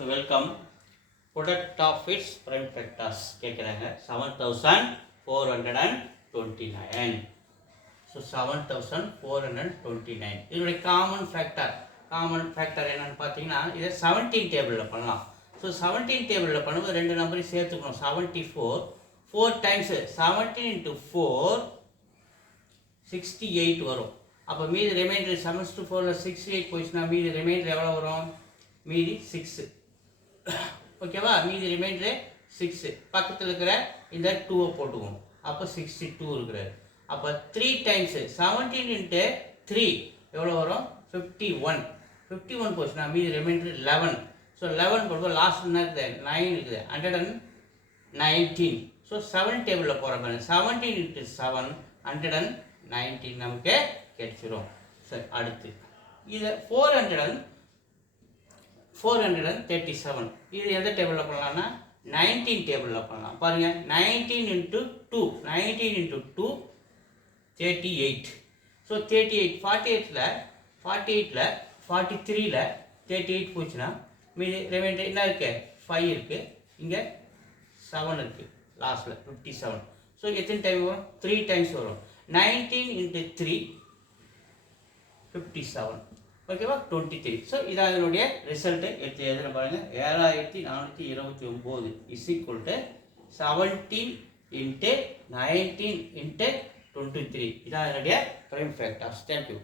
So welcome. Product of its prime factors கேட்குறாங்க 7429. So 7429 இதனுடைய common factor என்னன்னு பார்த்தீங்கன்னா இதை 17 டேபிளில் பண்ணலாம். ஸோ 17 டேபிளில் பண்ணும்போது ரெண்டு நம்பரையும் சேர்த்துக்கணும். 74 4 டைம்ஸு 17 into 4 68 வரும். அப்போ மீதி ரிமைண்டர் 7/4 68 போயிடுச்சுன்னா மீதி ரிமைண்டர் எவ்வளோ வரும்? மீதி 6. ஓகேவா? மீதி ரிமைண்டர் 6. பக்கத்தில் இருக்கிற இந்த 2 போட்டுவோம். அப்போ 62 இருக்கிறாரு. அப்போ 3 டைம்ஸு 17 into 3 எவ்வளோ வரும்? 51. 51 போச்சுன்னா மீதி ரிமைண்டர் 11. ஸோ 11 போடுவோம். லாஸ்ட் என்ன இருக்குது? 9 இருக்குது. 119. ஸோ 7 டேபிளில் போகிற பாருங்க. 17 into 7 119 நமக்கு கிடைச்சிரும். சரி, அடுத்து இதை 437 இது எந்த டேபிளில் பண்ணலாம்னா 19 டேபிளில் பண்ணலாம். பாருங்கள், 19 into 2 38. ஸோ 38 48ல் 43ல் 38 போச்சுன்னா மீதி ரிமைண்டர் என்ன இருக்குது? 5 இருக்குது. இங்கே 7 இருக்குது லாஸ்ட்டில் 57. ஸோ எத்தனை டைம் வரும்? 3 டைம்ஸ் வரும். 19 into 3 57. ஓகேவா? 23. ஸோ இதான் இதனுடைய ரிசல்ட்டு. எடுத்து எதில் பாருங்கள், 7429 is equal to 17 into 19 into 23. இதான் இதனுடைய ப்ரைம் ஃபேக்டர்ஸ். தேங்க்யூ.